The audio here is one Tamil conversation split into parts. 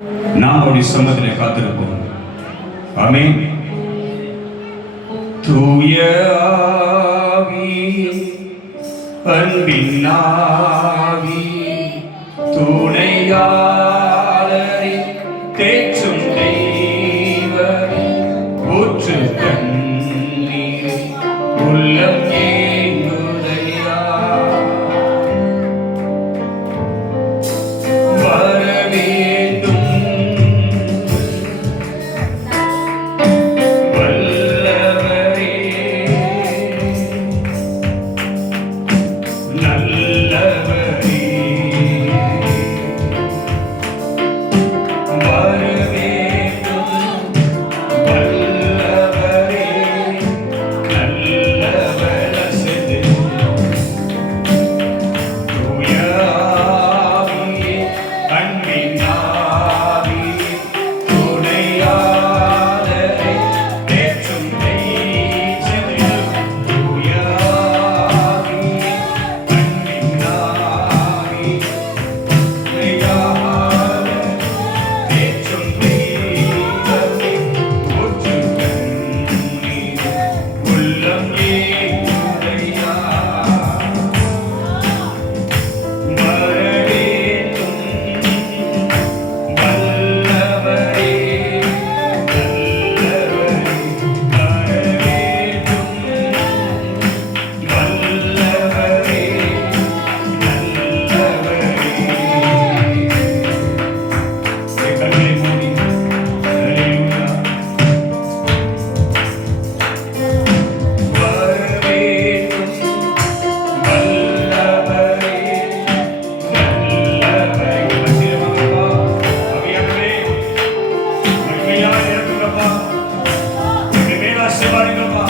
நாம் அவருடைய சமூகத்திலே காத்திருப்போம். ஆமென். தூய ஆவி, அன்பின் ஆவி, துணையாளரே, தேற்றும் தெய்வமே, ஊற்று கண்ணீரே, உள்ளம் ஏங்குதையா, வர வேண்டும் வல்லவரே, நல்லவரே, வர வேண்டும் வல்லவரே, நல்லவரசது, தூய ஆவியே, அன்பின் ஆவியே, துணையாளரே, தேற்றும் தெய்வமே, தூய ஆவியே, அன்பின் ஆவியே, துணையாளரே, தேற்றும் தெய்வமே, ஊற்று கண்ணீரே, உள்ளம் ஏங்குதையா, வர வேண்டும் வல்லவரே, நல்லவரே, வர வேண்டும் வல்லவரே, நல்லவரே. கண்களை மூடி அல்லேலூயா. வர வேண்டும் வல்லவரே, நல்லவரே. வச்சிரமாங்கப்பா, அவையாகவே மகிமையாய் இருக்குங்கப்பா, எங்க மேல ஆசீர்வாதங்கப்பா.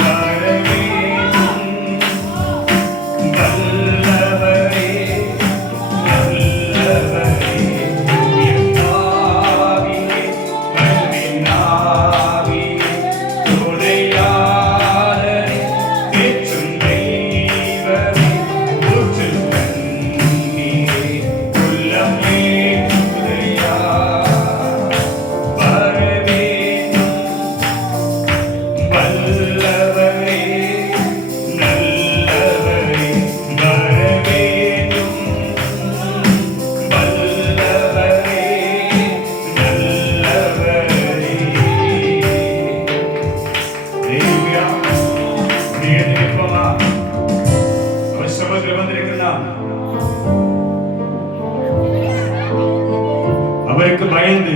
வர வேண்டும் வல்லவரே, நல்லவரே, தூய ஆவியே, அன்பின் ஆவியே, துணையாளரே, தேற்றும் தெய்வமே, ஊற்று கண்ணீரே, உள்ளம் ஏங்குதையா, வர வேண்டும் வல்லவரே, நல்லவரே, வர வேண்டும் வல்லவரே, நல்லவரே. அல்லேலூயா. நீங்க நிற்போமா? அவர் சமூகத்தில் வந்திருக்கிறார். அவருக்கு பயந்து,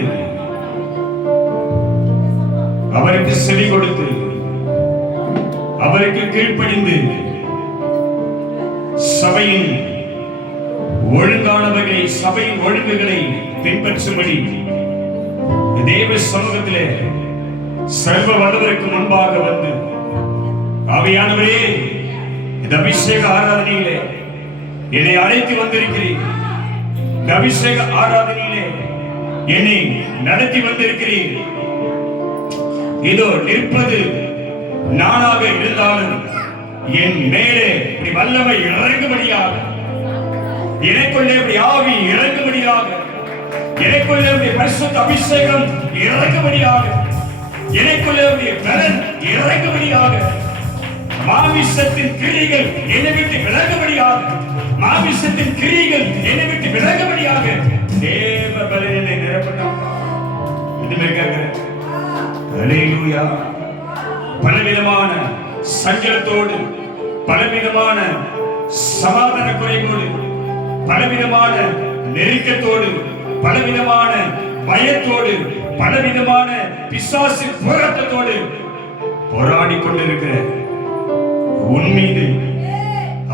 அவருக்கு செவி கொடுத்து, அவருக்கு கீழ்ப்படிந்து, சபையின் ஒழுங்கானவர்களை, சபையின் ஒழுங்குகளை பின்பற்றும்படி தேவ சமூகத்திலே சர்வ வல்லவருக்கு முன்பாக வந்து, ஆவியானவரே, இந்த அபிஷேக ஆராதனையிலே என்னை அழைத்து வந்திருக்கிறீர். இந்த அபிஷேக ஆராதனையிலே என்னை நடத்தி வந்திருக்கிறீர். இதோ நிற்பது நானாக இருந்தாலும் என் மேலே இப்படி வல்லமை இறங்கும்படியாக, எனக்குள்ளே இப்படி ஆவி இறங்கும்படியாக, எனக்குள்ளே இப்படி பரிசுத்த அபிஷேகம் இறங்கும்படியாக, எனக்குள்ளே இப்படி பலன் இறங்கும்படியாக, மாமிசத்தின் கிரிகள் என்னை விட்டு விலகும்படியாக, மாமிசத்தின் கிரிகள் என்னை விட்டு விலகும்படியாக தேவ பலன் என்னை நிரப்பட்டும். இதுமே கேட்கிறேன். அல்லேலூயா. பலவிதமான சஞ்சலத்தோடு, பலவிதமான சமாதான குறைவோடு, பலவிதமான நெருக்கத்தோடு, பலவிதமான பயத்தோடு, பலவிதமான பிசாசு போராட்டத்தோடு போராடி கொண்டிருக்கிற உன் மீது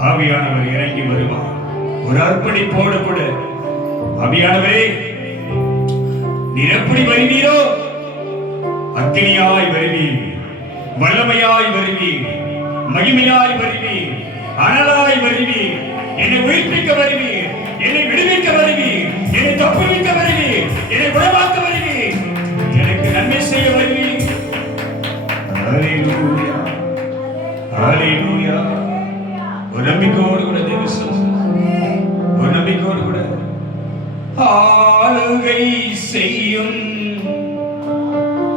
ஆவியானவர் இறங்கி வருவார். ஒரு அர்ப்பணிப்போடு கூட, ஆவியானவரே, நீர் எப்படி வருவீரோ அக்கினியாய் வருவீர், வல்லமையாய் வருவீர், மகிமையாய் வருவீர், அனலாய் வருவீர், என்னை உயிர்ப்பிக்க வருவீர், என்னை விடுவிக்க வருவீர், என்னை தப்புவிக்க வருவீர், என்னை குணமாக்க வருவீர், எனக்கு நன்மை செய்ய வருவீர். அல்லேலூயா, அல்லேலூயா. ஒரு நம்பிக்கையோடு கூட தேவ சமூகம், ஒரு நம்பிக்கையோடு கூட ஆளுகை செய்யும்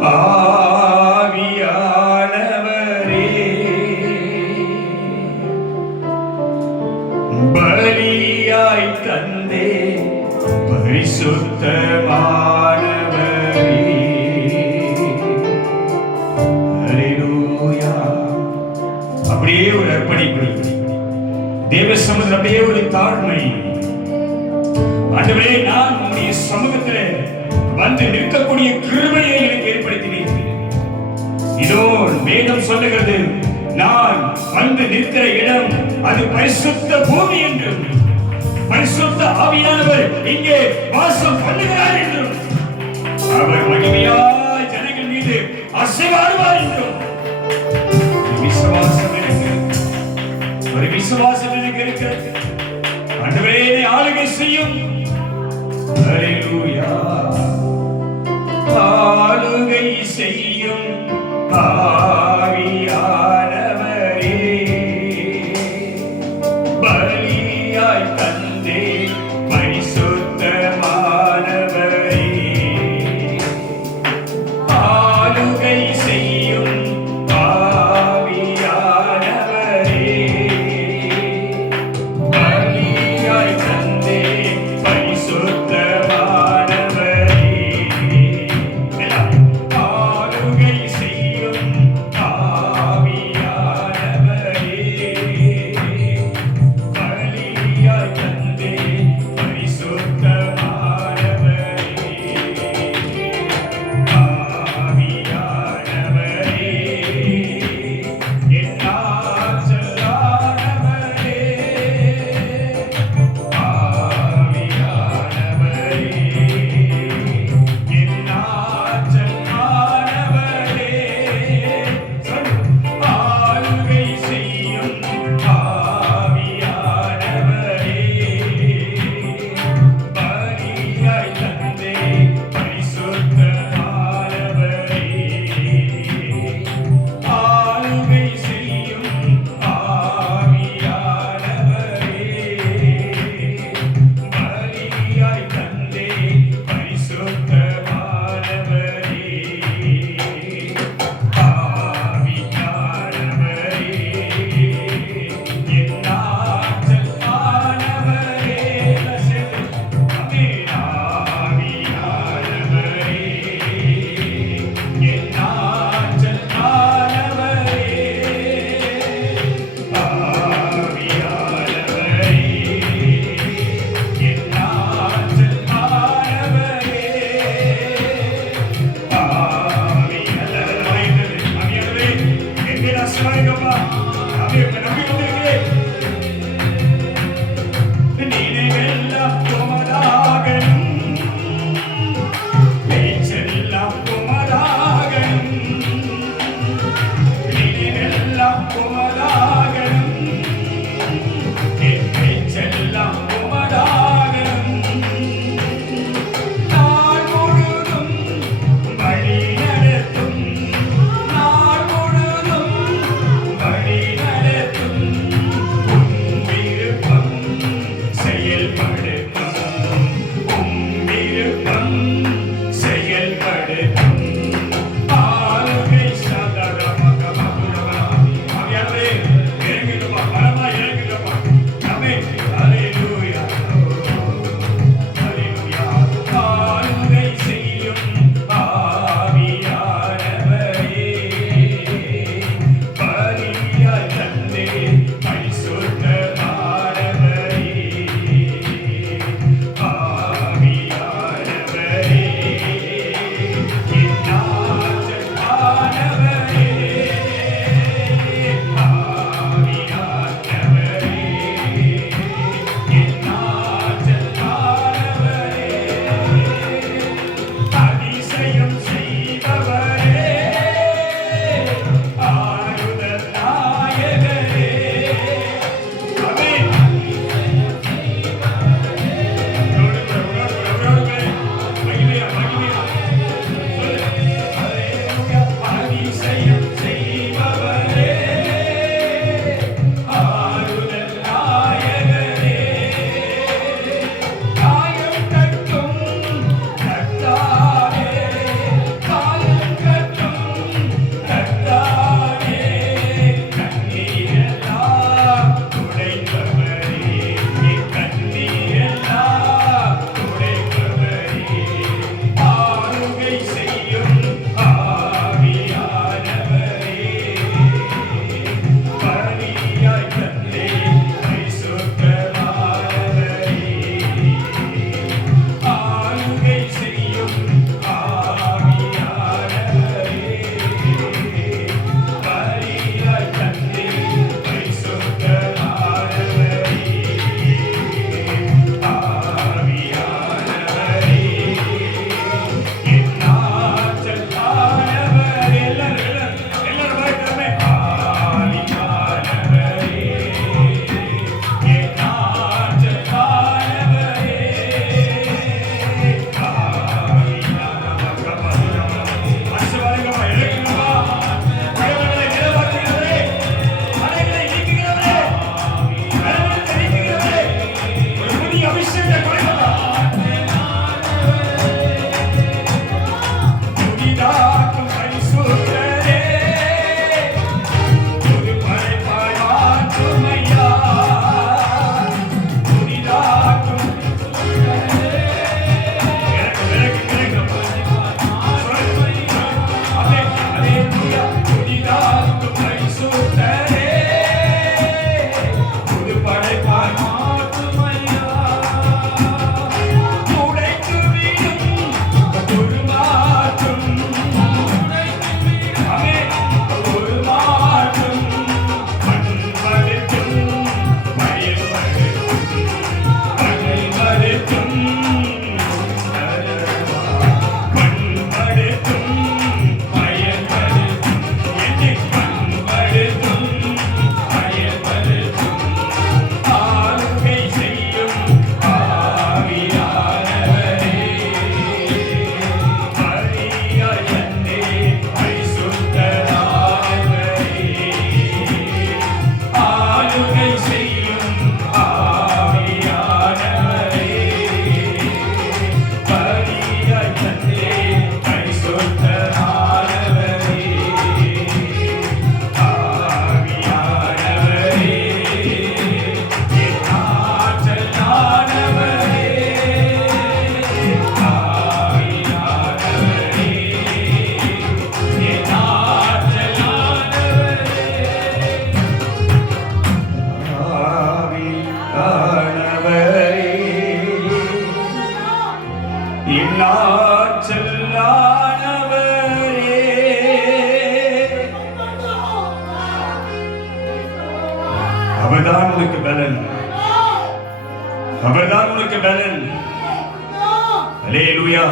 ஆவியானவரே, பலியாய் தந்தே பரிசுத்தமானவரே. அல்லேலூயா. அப்படியே ஒரு அர்ப்பணிப்பு, தேவ சமூகத்தில் அப்படியே ஒரு தாழ்மை. ஆண்டவரே, நான் உம்முடைய சமூகத்தில் வந்து நிற்கக்கூடிய கிருபையை எனக்கு ஏற்படுத்தினீர். இதோ வேதம் சொல்லுகிறது, நான் வந்து நிற்கிற இடம் அது பரிசுத்த பூமி என்றும் பரிசுத்த ஆவியானவர் இங்கே வாசம் பண்ணுகிறார் என்றும் அவர் மகிமையாய் ஜனங்கள் மீது அசைவாடுவார் என்றும் விசுவாசம் எனக்கு, ஒரு விசுவாசம் எனக்கு இருக்கிறது. ஆண்டவரே, என்னை ஆளுகை செய்யும். அல்லேலூயா. ஆளுகை செய்யும் ஆவியானவரே, பலியாய் தந்தே பரிசுத்தமானவரே. அவர்தான் உனக்கு பலன், அவர்தான் உனக்கு பலன். அல்லேலூயா,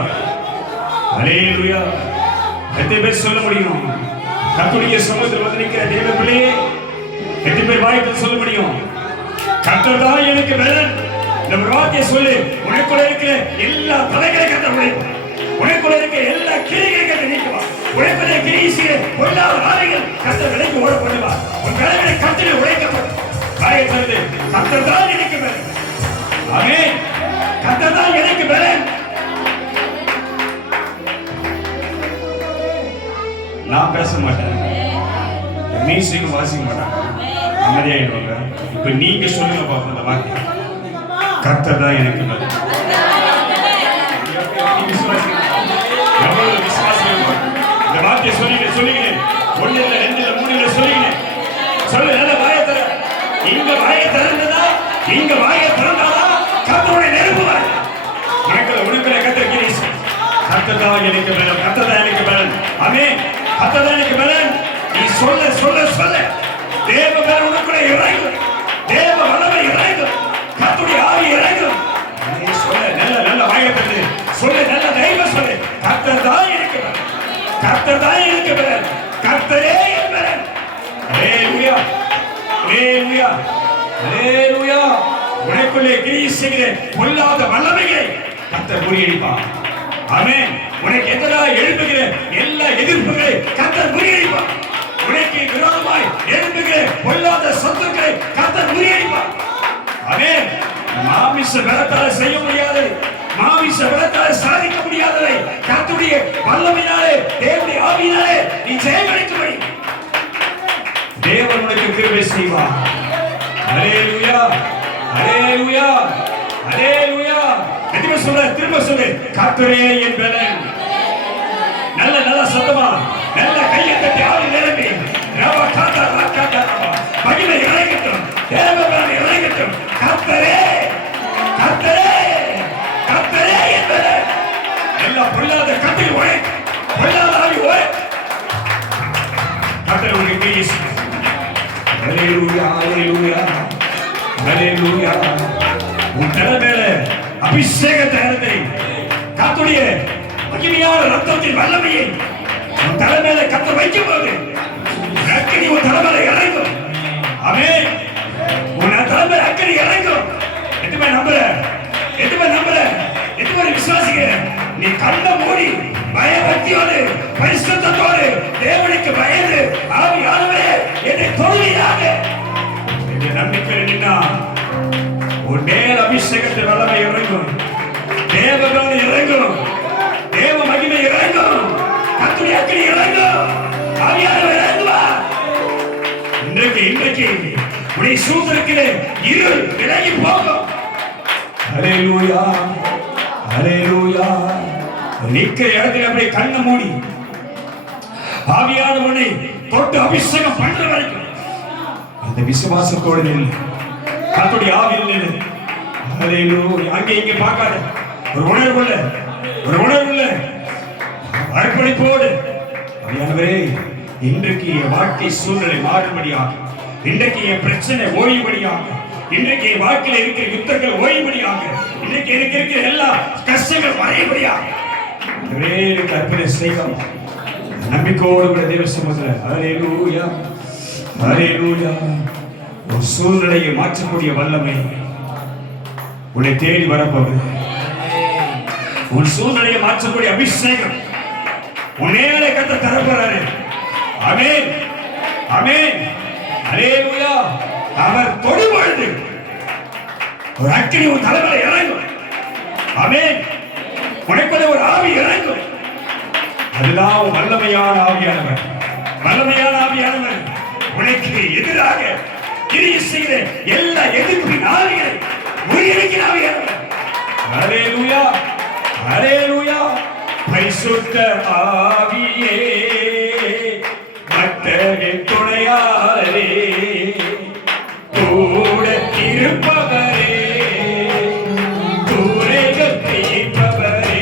அல்லேலூயா. எத்தனை பேர் சொல்ல முடியும்? கர்த்தருடைய சமூகத்தில் வந்து நிற்கிற தேவ பிள்ளையே, எத்தனை பேர் வாய்ப்பு சொல்ல முடியும்? கர்த்தர் தான் எனக்கு பலன். இந்த வார்த்தையை சொல்லு. உனக்குள்ள இருக்கிற எல்லா தலைகளை கர்த்தர் உடைப்பார். உனக்குள்ள இருக்கிற எல்லா கிரிகளை கர்த்தர் நீக்குவார். உனக்குள்ள கிரீசிய பொல்லாத ஆவிகள் கர்த்தர் விலக்கி ஓட பண்ணுவார். உன் தலைகளை கர்த்தர் உடைக்கப்படும். வாயத்திலிருந்து கர்த்தர் தான் எனக்கு பலன். ஆமென். கர்த்தர் தான் எனக்கு பலன். நான் பேச மாட்டேன், மியூசிக் வாசிக்க மாட்டாங்க, அமைதியாயிடுவாங்க. இப்ப நீங்க சொல்லுங்க பாப்போம் இந்த வார்த்தை. கர்த்தர் தான் எனக்கு பலன். இந்த வார்த்தையை சொல்லுங்க. ஒண்ணு இல்ல, ரெண்டு இல்ல, மூணு இல்ல, சொல்லுங்க. சொல்லு. நல்ல வாயை தர. இங்க வாயை திறந்ததா, இங்க வாயை திறந்தாதா கர்த்தருடைய நெருப்பு வாய். உனக்குள்ள கர்த்தர் கிரீஸ். கர்த்தர் தான் எனக்கு பலன். கர்த்தர் தான் எனக்கு பலன். ஆமென். கர்த்தர் தான் எனக்கு பலன். நீ சொல்ல சொல்ல சொல்ல தேவ பலன் உனக்குள்ள இறங்கும். தேவ வல்லமை இறங்கும். கர்த்தருடைய ஆவி இறங்கும். நீ சொல்ல. நல்ல நல்ல வாயை திறந்து சொல்லு. நல்ல தைரியம் சொல்லு. கர்த்தர் தான் எனக்கு பலன். கர்த்தர் தான் எனக்கு பலன். கர்த்தரே என் பலன். அல்லேலூயா, அல்லேலூயா, அல்லேலூயா. உனக்குள்ளே கிரியை செய்கிற பொல்லாத வல்லமைகளை கர்த்தர் முறியடிப்பார். ஆமென். உனக்கு எதிராக எழுப்புகிற எல்லா எதிர்ப்புகளை கர்த்தர் முறியடிப்பார். உனக்கு விரோதமாய் எழுப்புகிற பொல்லாத சத்துக்களை கர்த்தர் முறியடிப்பார். ஆமென். மாமிச பலத்தால செய்ய முடியாது, மாமிச பலத்தால சாதிக்க முடியாதவை கர்த்தருடைய வல்லமையினாலே, தேவனுடைய ஆவியினாலே நீ ஜெயமளிக்கும்படி தேவன் உனக்கு கிருபை செய்வார். அல்லேலூயா, அல்லேலூயா, அல்லேலூயா. எதுமே சொல்ற, திரும்ப சொல்லு. கர்த்தரே என் பலன். நல்ல நல்ல சத்தமா நல்ல கையை தட்டி ஆவி நிரம்பி ரவா காத்தா ராக்காத்தா மகிமை இறங்கட்டும். தேவ பலன் இறங்கட்டும். கர்த்தரே, கர்த்தரே, கர்த்தரே என் பலன். எல்லா பொல்லாத கத்திரி ஓய், பொல்லாத ஆவி ஓய். கர்த்தர் உனக்கு கிரீஸ். அல்லேலூயா, அல்லேலூயா, அல்லேலூயா. உன் தலைமையில அபிஷேகத்தை அருந்தை கர்த்தருடைய மகிமையான ரத்தத்தின் வல்லமையை உன் தலைமையில கர்த்தர் வைக்கும் போது அக்கினி உன் தலைமையில இறங்கும். ஆமென். உன் தலைமையில அக்கினி இறங்கும். எதுவுமே நம்புற, எதுவுமே நம்புற, எதுவுமே விசுவாசிக்கிற. நீ கண்ணை மூடி பயபக்தியோடு பரிசுத்தத்தோடு தேவனுக்கு பயந்து ஆவியானவரே என்னை தொழுவீராக என்ற நம்பிக்கையில் நின்னா உன் மேல் அபிஷேகத்தின் வல்லமை இறங்கும். தேவபலன் இறங்கும். தேவ மகிமை இறங்கும். கர்த்தருடைய அக்கினி இறங்கும். ஆவியானவர் இறங்குவார். இன்றைக்கு உன்னை சூழ்ந்திருக்கிற இருள் விலகி போகும். அல்லேலூயா, அல்லேலூயா. நிற்கிற இடத்துல அப்படியே கண்ணை மூடி ஆவியானவனை தொட்டு அபிஷேகம் பண்ற வரைக்கும் அந்த விசுவாசத்தோடு நில்லு. கர்த்தருடைய ஆவியில் நில்லு. அல்லேலூயா. அங்கே இங்கே பார்க்காத. ஒரு உணர்வுள்ள, ஒரு உணர்வுள்ள அர்ப்பணிப்போடு ஆவியானவரே இன்றைக்கு என் வாழ்க்கை சூழ்நிலை மாறும்படியாக, இன்றைக்கு என் பிரச்சனை ஓய்வுபடியாக, இன்றைக்கு என் வாழ்க்கையில் இருக்கிற யுத்தங்கள் ஓய்வுபடியாக, இன்றைக்கு எனக்கு இருக்கிற எல்லா கஷ்டங்கள் மறையும்படியாக அர்ப்பணை செய்வோம். நம்பிக்கையோடு கூட தேவ சமூகத்தில் அல்லேலூயா, அல்லேலூயா. ஒரு சூழ்நிலையை மாற்றக்கூடிய வல்லமை உன்னை தேடி வரப்போகுது. உன் சூழ்நிலையை மாற்றக்கூடிய அபிஷேகம் உன்னேலே கர்த்தர் தரப்போறாரு. ஆமென், ஆமென், அல்லேலூயா. அவர் தொடும்பொழுது ஒரு அக்கினி உன் தலைமையில இறங்கும். ஆமென். உனக்குள்ள ஒரு ஆவி இறங்கும். அதுதான் வல்லமையான ஆவியானவர். வல்லமையான ஆவியானவர் உனக்கு எதிராக கிரியை செய்கிற எல்லா எதிர்ப்பின் ஆவிகளை முறியடிக்கிற ஆவியானவர். அல்லேலூயா, அல்லேலூயா. பரிசுத்த ஆவியே மற்றவரின் துணையாளரே கூட இருப்பவரே, தூரைகள் தீர்ப்பவரே,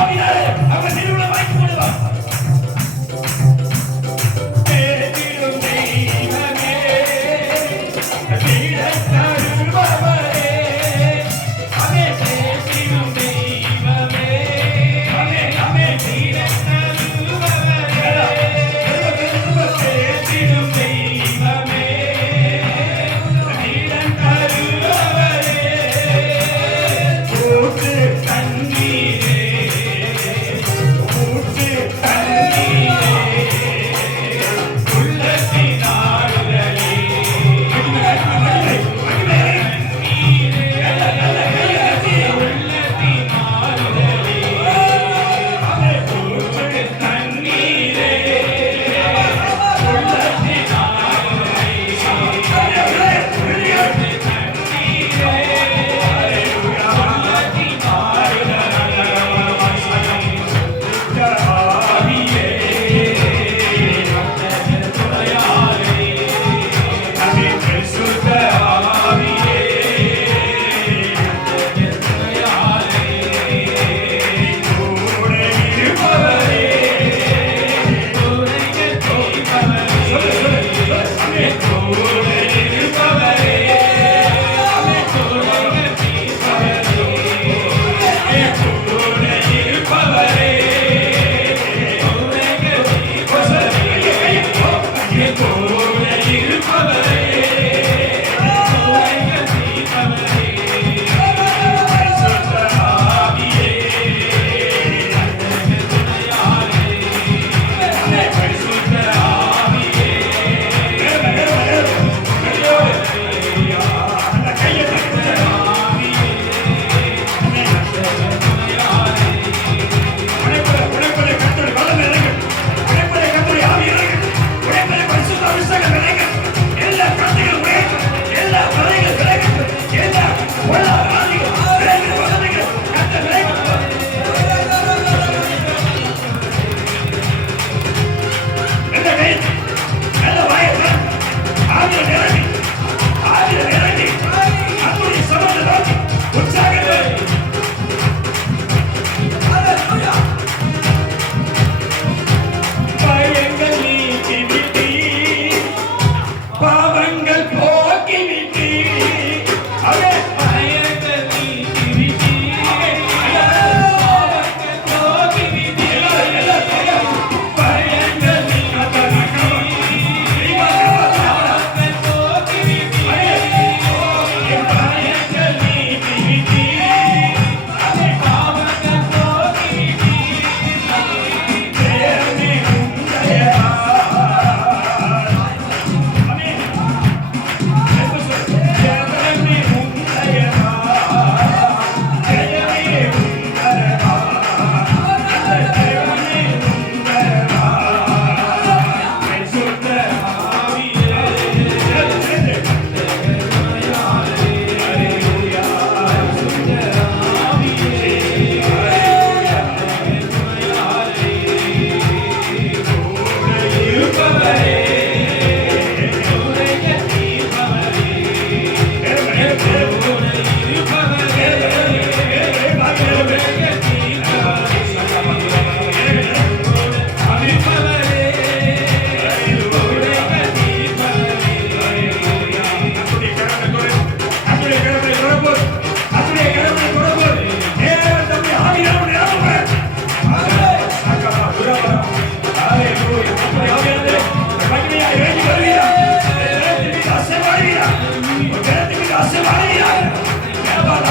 ஆவியாரே அவர் நிறுவனமாய் போடுவா பேதிடும் தெய்வமே தீரத்தருள்பவரே அமே பேதிடும் தெய்வமே அமே தீரத்தருள்பவரே பேதிடும் தெய்வமே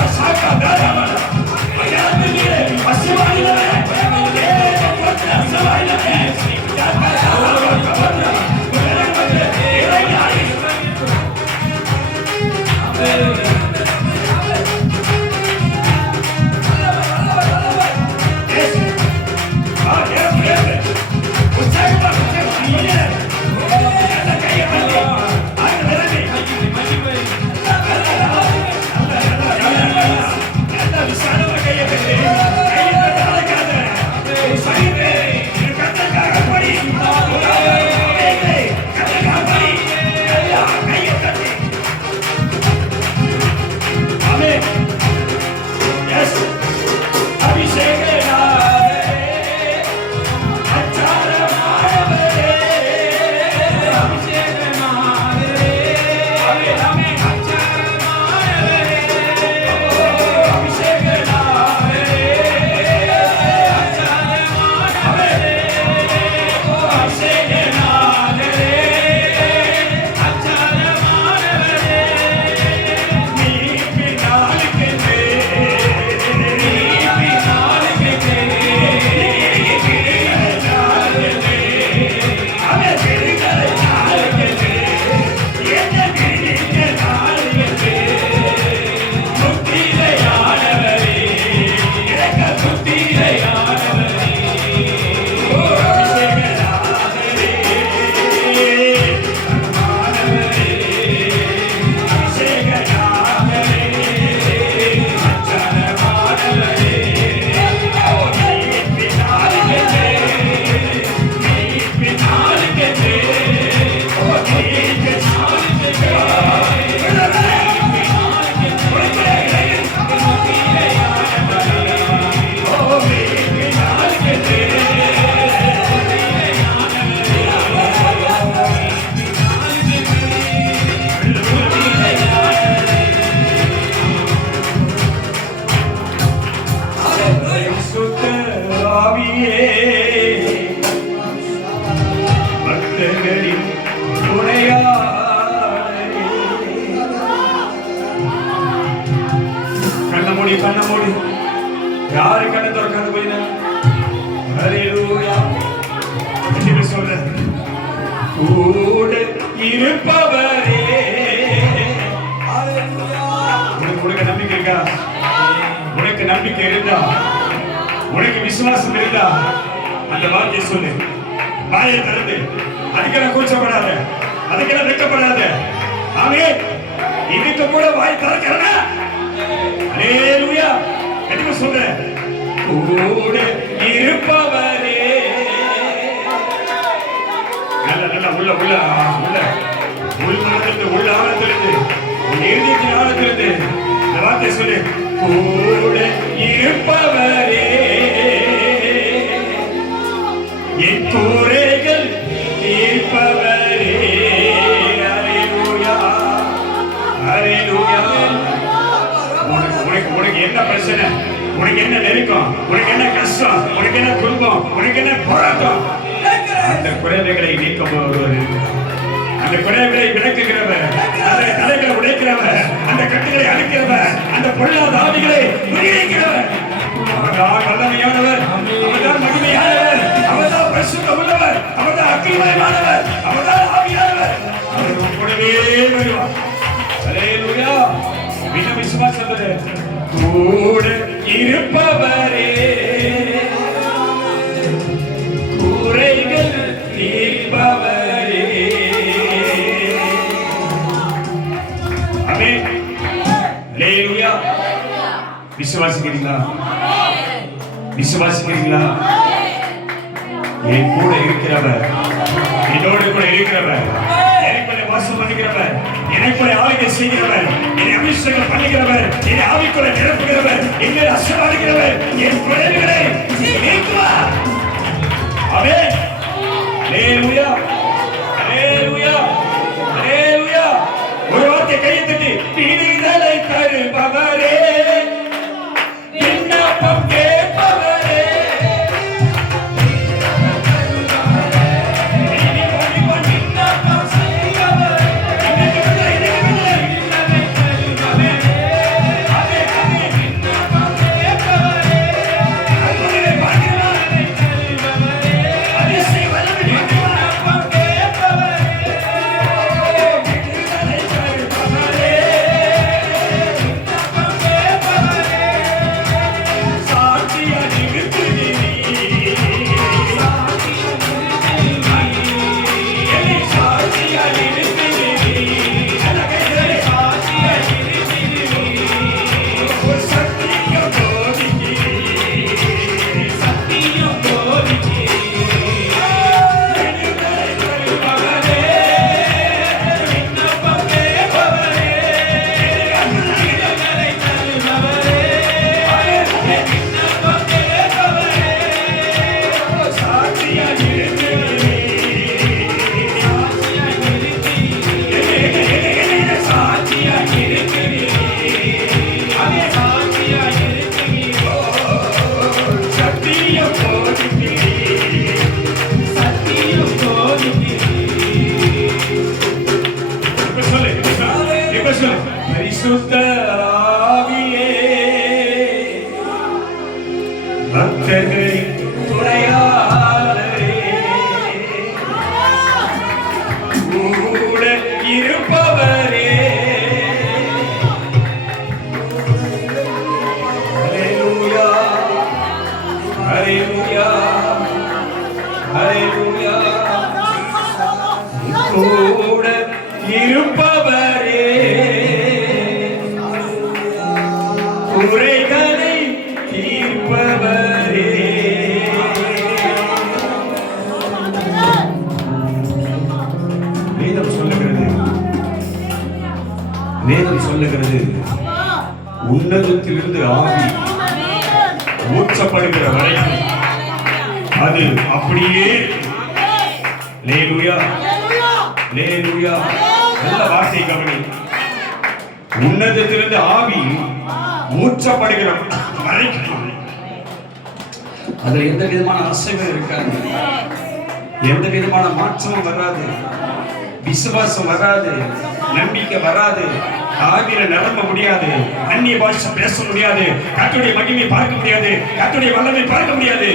Saca, பரிசுத்த ஆவியே பக்தர்களின் துணையாளரே. கண்ண மூடி யாரு கண்ணை திறக்காது போயினா ஹல்லேலூயா என்று சொல்ற கூட இருப்பவரே. உனக்கு நம்பிக்கை இருக்கா? உனக்கு நம்பிக்கை இருந்தா, உனக்கு விசுவாசம் இருந்தா அந்த வார்த்தையை சொல்லு. வாயை திறந்து அதுக்கெல்லாம் கூச்சப்படாத, அதுக்கெல்லாம் வெட்கப்படாத. ஆமென். இதுக்கு கூட வாய் திறக்கிறனா ஹல்லேலூயா என்று சொல்ற கூட இருப்பவரே. நல்ல உள்ள உள்மனத்திலிருந்து உள்ள ஆழத்திலிருந்து உன் இருதயத்தின் ஆழத்திலிருந்து இந்த வார்த்தை சொல்லு. கூட இருப்பவரே என் குறைகள் தீர்ப்பவரே. ஹல்லேலூயா ஹல்லேலூயா. உனக்கு என்ன பிரச்சனை, உனக்கு என்ன நெருக்கம், உனக்கு என்ன கஷ்டம், உனக்கு என்ன துன்பம், உனக்கு என்ன போராட்டம், அந்த குறைகளை நீக்குபவர், அந்த குறைகளை விளக்குகிறவர், அந்த தலைகளை உடைக்கிறவர், அந்த கட்டுகளை அழிக்கிறவர், அந்த பொல்லாத ஆவிகளை முறியடிக்கிறவர். அவர்தான் வல்லமையானவர், அவர்தான் மகிமையானவர், அவர்தான் பரிசுத்தம் உள்ளவர், அவர்தான் அக்கினிமயமானவர், அவர்தான் ஆவியானவர். அவர் கூடவே வருவார். ஹல்லேலூயா. மிக விசுவாசத்தோடு கூட இருப்பவரே குறைகள் தீர்ப்பவரே. ஆமென். ஹல்லேலூயா. விசுவாசிக்கிறீங்களா? விசுவாசிக்கிறீங்களா? என் கூட இருக்கிறவர், என்னோடு கூட இருக்கிறவர், எனக்குள்ளே வாசம் பண்ணுகிறவர், எனக்குள்ளே ஆளுகை செய்கிறவர், என்னை அபிஷேகம் பண்ணுகிறவர், என்னை ஆவிக்குள்ளே நிரப்புகிறவர், என்னை அசைவாடுகிறவர், என் குறைகளை நீக்குவார். ஆமென். ஹல்லேலூயா ஹல்லேலூயா ஹல்லேலூயா. ஒரு வார்த்தை கையை தட்டி விடுதலை தருபவரே, விண்ணப்பம் கேட்பவரே, பரிசுத்த ஆவியே பக்தர்களின் துணையாளரே, கூட இருப்பவரே. ஹல்லேலூயா ஹல்லேலூயா ஹல்லேலூயா. கூட இருப்பவரே குறைகளை தீர்ப்பவரே. வேதம் சொல்லுகிறது உன்னதத்திலிருந்து ஆவி ஊற்றப்படுகிற வரைக்கும் அது அப்படியே. ஹல்லேலூயா ஹல்லேலூயா. நல்ல வார்த்தை கவனி. உன்னதத்திலிருந்து ஆவி ஊற்றப்படுகிற வரைக்கும் அதுல எந்த விதமான அசைவும் இருக்காது, எந்த விதமான மாற்றமும் வராது, விசுவாசம் வராது, நம்பிக்கை வராது, ஆவியில நிரம்ப முடியாது, அந்நிய பாஷை பேச முடியாது, கர்த்தருடைய மகிமையை பார்க்க முடியாது, கர்த்தருடைய வல்லமை பார்க்க முடியாது.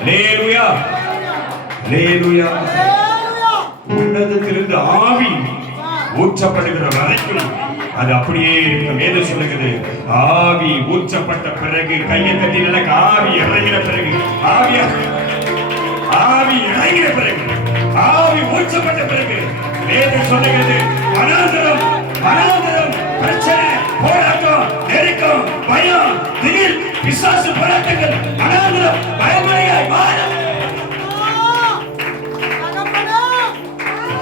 அல்லேலூயா, அல்லேலூயா. உன்னதத்திலிருந்து ஆவி ஊற்றப்படுகிற வரைக்கும் அது அப்படியே இருக்கும். வேதம் சொல்லுகிறது, ஆவி ஊற்றப்பட்ட பிறகு, கையை தட்டி நிலைக்கு ஆவி இறங்கின பிறகு, ஆவி இறங்கின பிறகு, ஆவி ஊற்றப்பட்ட பிறகு, வேதம் சொல்லுகிறது, வனாந்தரம் பிரச்சனை, போராட்டம், நெருக்கம், பயம், திகில், பிசாசு போராட்டங்கள், வனாந்தரம் பயமடையாய் மாறும்.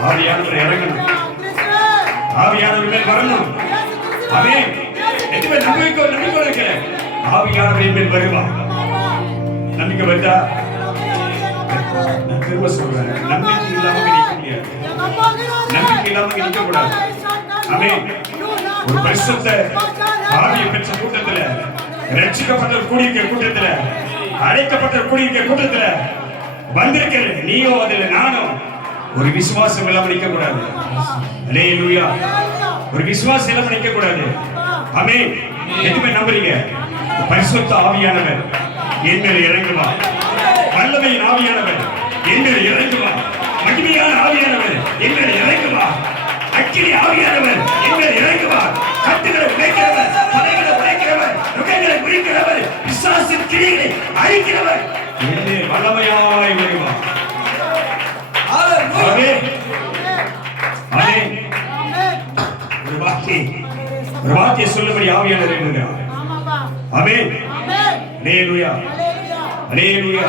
ஆவியானவர் இறங்கணும், ஆவியானவர் மேல் வரணும். ஆமென். எதுமே நம்பிக்கை இருக்கிற ஆவியானவர் மேல் வருவார். நம்பிக்கை வந்தா, நான் திரும்ப சொல்றேன், நம்பிக்கை இல்லாம நிற்க முடியாது, நம்பிக்கை இல்லாம நிற்க கூடாது. ஆமென். ஒரு பரிசுத்த ஆவியை பெற்ற கூட்டத்துல, ரட்சிக்கப்பட்ட கூடியிருக்கிற கூட்டத்துல, அழைக்கப்பட்ட கூடியிருக்கிற கூட்டத்துல வந்திருக்கிற நீயோ அதுல நானோ ஒரு விசுவாசம் இல்லாம நிற்க கூடாது. அல்லேலூயா. ஒரு விசுவாசம் இல்லாம நிற்க கூடாது. ஆமென். எதுமே நம்புறீங்க? பரிசுத்த ஆவியானவர் என் மேல் இறங்குவார், வல்லமையின் ஆவியானவர் என் மேல் இறங்குவார், மகிமையான ஆவியானவர் என் மேல் இறங்குவார், அக்கினி ஆவியானவர் என் மேல் இறங்குவார், கட்டுகளை உடைக்கிறவர், தலைகளை உடைக்கிறவர், நுகங்களை குறிக்கிறவர், பிசாசின் கிரியைகளை அழிக்கிறவர் என் மேல் வல்லமையாய் வருவார். ஒரு வார்த்தையை சொல்லும்படி ஆவியானவர் இருக்கிறார். ஆமென். அல்லேலூயா, அல்லேலூயா.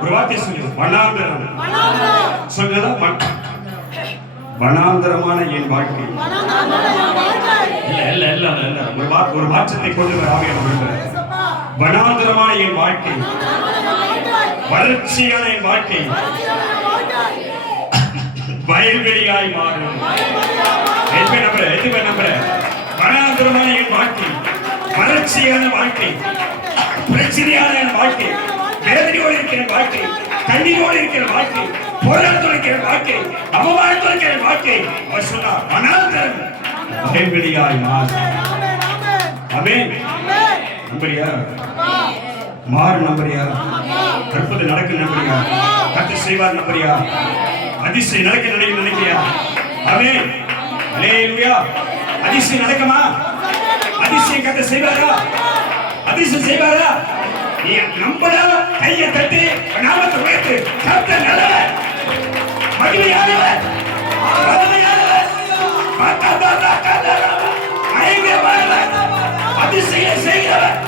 ஒரு வார்த்தையை சொல்லு, வனாந்தரம். சொல்லுதா? வனாந்தரமான என் வாழ்க்கை. ஒரு மாற்றத்தை கொண்டு வர ஆவியானவர் இருக்கிறார். வனாந்தரமான என் வாழ்க்கை, வளர்ச்சியான என் வாழ்க்கை வயல்வெளியாய் மாறும். எதுவே நம்புற வனாந்தரமான என் வாழ்க்கை, வறட்சியான வாழ்க்கை, பிரச்சனையான என் வாழ்க்கை, வேதனையோடு இருக்கிற வாழ்க்கை, கண்ணீரோடு இருக்கிற வாழ்க்கை, போராட்டத்தோடு இருக்கிற வாழ்க்கை, அவமானத்தோடு இருக்கிற வாழ்க்கை, அவர் சொன்னார் வனாந்தரம் வயல்வெளியாய் மாறும். ஆமென். நம்புறியா? மாறு நம்புறியா? அற்புதம் நடக்கும் நம்புறியா? கர்த்தர் செய்வார் நம்புறியா? அதிசயம் நடக்க நினைக்கிறியா? ஆமென். அல்லேலூயா. அதிசயம் நடக்குமா? அதிசயம் கர்த்தர் செய்வாரா? அதிசயம் செய்வாரா? நீ நம்படா, கையை தட்டி நாமத்தை உயர்த்து. கர்த்தர் நல்லவர், மகிமையானவர், வல்லமையானவர், பயங்கரமானவர், அதிசயம் செய்கிறவர்.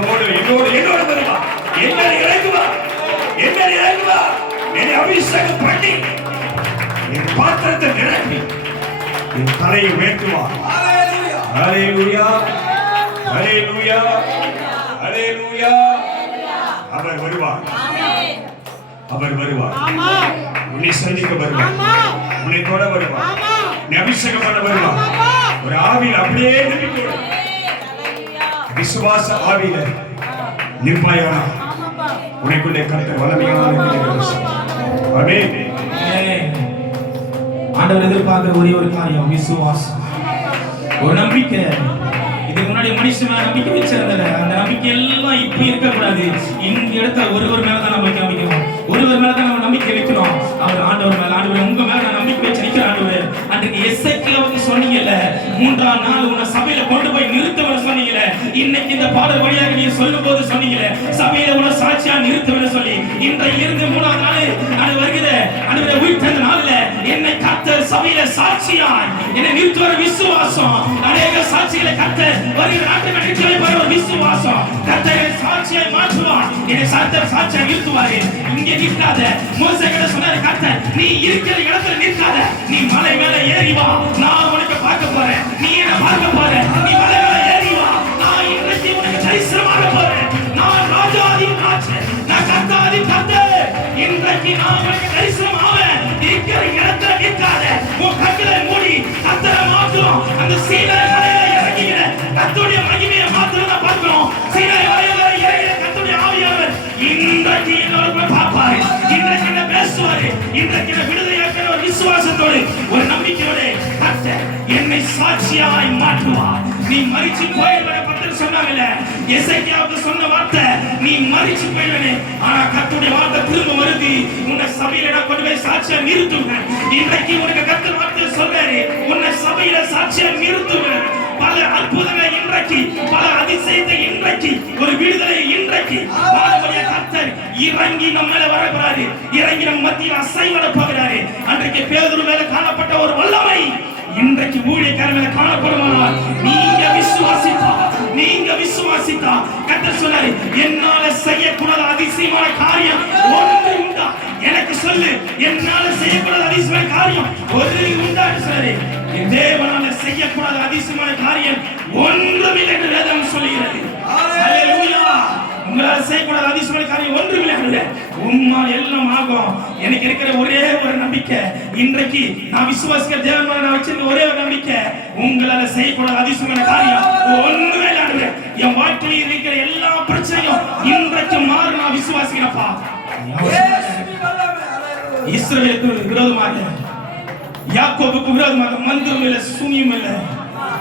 என்னோடு வருவா, என்ன இறங்குவா, என்னை அபிஷேகம் பண்ணி என் பாத்திரத்தை நிரப்பி என் தலையை உயர்த்துவா. அல்லேலூயா, அல்லேலூயா, அல்லேலூயா. அவர் வருவார், அவர் வருவார், உன்னை சந்திக்க வருவார், உன்னை தொட வருவார், உன்னை அபிஷேகம் பண்ண வருவார். ஒரு ஆவியில் அப்படியே நிற்க, விசுவாச ஆவியில நிற்பாயானா உனக்குள்ளே கர்த்தர் வல்லமையான. ஆமென். ஆண்டவர் எதிர்பார்க்கிற ஒரே ஒரு காரியம் விசுவாசம், ஒரு நம்பிக்கை. இதுக்கு முன்னாடி மனுஷன் நம்பிக்கை வச்சிருந்தல, அந்த நம்பிக்கை எல்லாம் இப்ப இருக்கக்கூடாது. இந்த இடத்துல ஒருவர் மேலதான் நம்பிக்கை வைக்கணும், ஒருவர் மேலதான் நம்ம நம்பிக்கை வைக்கணும். அவர் ஆண்டவர் மேல, ஆண்டவர் உங்க மேல நான் நம்பிக்கை வச்சு நிற்கிற ஆண்டவர். அன்றைக்கு எசேக்கியாவுக்கு சொன்னீங்கல்ல, 3ஆம் நாள் உன்னை சபையில கொண்டு போய் நிறுத்துவேன்னு சொன்னீங்கல்ல. இன்னைக்கு இந்த பாடல் வழியாக நீங்க சொல்லும் போது சொன்னீங்கல்ல, சபையில உன்னை சாட்சியா நிறுத்துவேன்னு சொல்லி. இன்றைக்கு இருந்து 3ஆம் நாள் அது வருகிற ஆண்டவரே, உயிர்த்தெழுந்த நாள்ல என்னை கர்த்தர் சபையில சாட்சியாய் என்னை நிறுத்துவர விசுவாசம். அநேக சாட்சிகளை கர்த்தர் வருகிற நாட்கள் நிச்சயமா வர விசுவாசம். கர்த்தரை சாட்சியாய் மாற்றுவார், என்னை சாட்சியாய் நிறுத்துவார். இங்கே நிற்காத, மோசே கிட்ட சொன்னாரு கர்த்தர், நீ இருக்கிற இடத்துல நிற்காத, நீ மலை மேல ஏறி வா, நான் உனக்கு பார்க்க போறேன். நீ என்ன பார்க்க போற? நீ மலை மேல ஏறி வா, நான் இன்றைக்கு உனக்கு தரிசனமாக போறேன். நான் ராஜாதி ராஜா, நான் கர்த்தாதி கர்த்தர். இன்றைக்கு நான் உனக்கு தரிசனம் ஆவேன். இருக்கிற இடத்துல நிற்காத, உன் கண்களை மூடி கர்த்தரை மாத்துறோம். அந்த சீலை மலையில இறங்குகிற கர்த்தருடைய மகிமையை மாத்திரம் தான் பார்க்கிறோம். சீலை மலையில இறங்குகிற கர்த்தருடைய ஆவியானவர் எழுப்புவா. நீ மரிச்சு போயிடுவ பத்தர் சொன்னாங்கல்ல, எசேக்கியாவுக்கு சொன்ன வார்த்தை நீ மரிச்சு போயிடுவே. ஆனா கர்த்தருடைய வார்த்தை திரும்ப வருது, உன்னை சபையில நான் கொண்டு போய் சாட்சியா நிறுத்துவேன். இன்றைக்கு உனக்கு கர்த்தர் வார்த்தை சொல்றாரு, உன்னை சபையில சாட்சியா நிறுத்துவேன். பல அற்புதங்களை இன்றைக்கு, பல அதிசயத்தை இன்றைக்கு, ஒரு விடுதலை இன்றைக்கு வாழக்கூடிய கர்த்தர் இறங்கி நம்ம மேல வரப்போறாரு. இறங்கி நம்ம மத்தியில் அசைவட போகிறாரு. அன்றைக்கு பேதுரு மேல காணப்பட்ட ஒரு வல்லமை இன்றைக்கு ஊழியக்காரர் மேல காணப்படுமானால் நீங்க விசுவாசித்தா கர்த்தர் சொன்னாரு, என்னால செய்யக்கூடாத அதிசயமான காரியம் ஒன்று உண்டா? எனக்கு சொல்லு, என்னால செய்யக்கூடாத அதிசயமான காரியம் ஒரு உண்டான்னு சொன்னாரு. என் தேவனால செய்யக்கூடாத அதிசயமான காரியம் ஒன்றுமில்லை என்று வேதம் சொல்லுகிறது. ஹல்லேலூயா. உங்களால செய்யக்கூடாத அதிசயமான காரியம் ஒன்றுமில்லை. உம்மா எல்லாம் ஆகும். எனக்கு இருக்கிற ஒரே ஒரு நம்பிக்கை, இன்றைக்கு நான் விசுவாசிக்கிற தேவன் மேல நான் வச்சிருக்க ஒரே ஒரு நம்பிக்கை, உங்களால செய்யக்கூடாத அதிசயமான காரியம் ஒன்றுமே இல்லை. என் வாழ்க்கையில் இருக்கிற எல்லா பிரச்சனையும் இன்றைக்கு மாறு நான் விசுவாசிக்கிறப்பா. இஸ்ரவேலுக்கு விரோதமாக, யாக்கோபுக்கு விரோதமாக மந்திரம் இல்லை, சூனியம் இல்லை.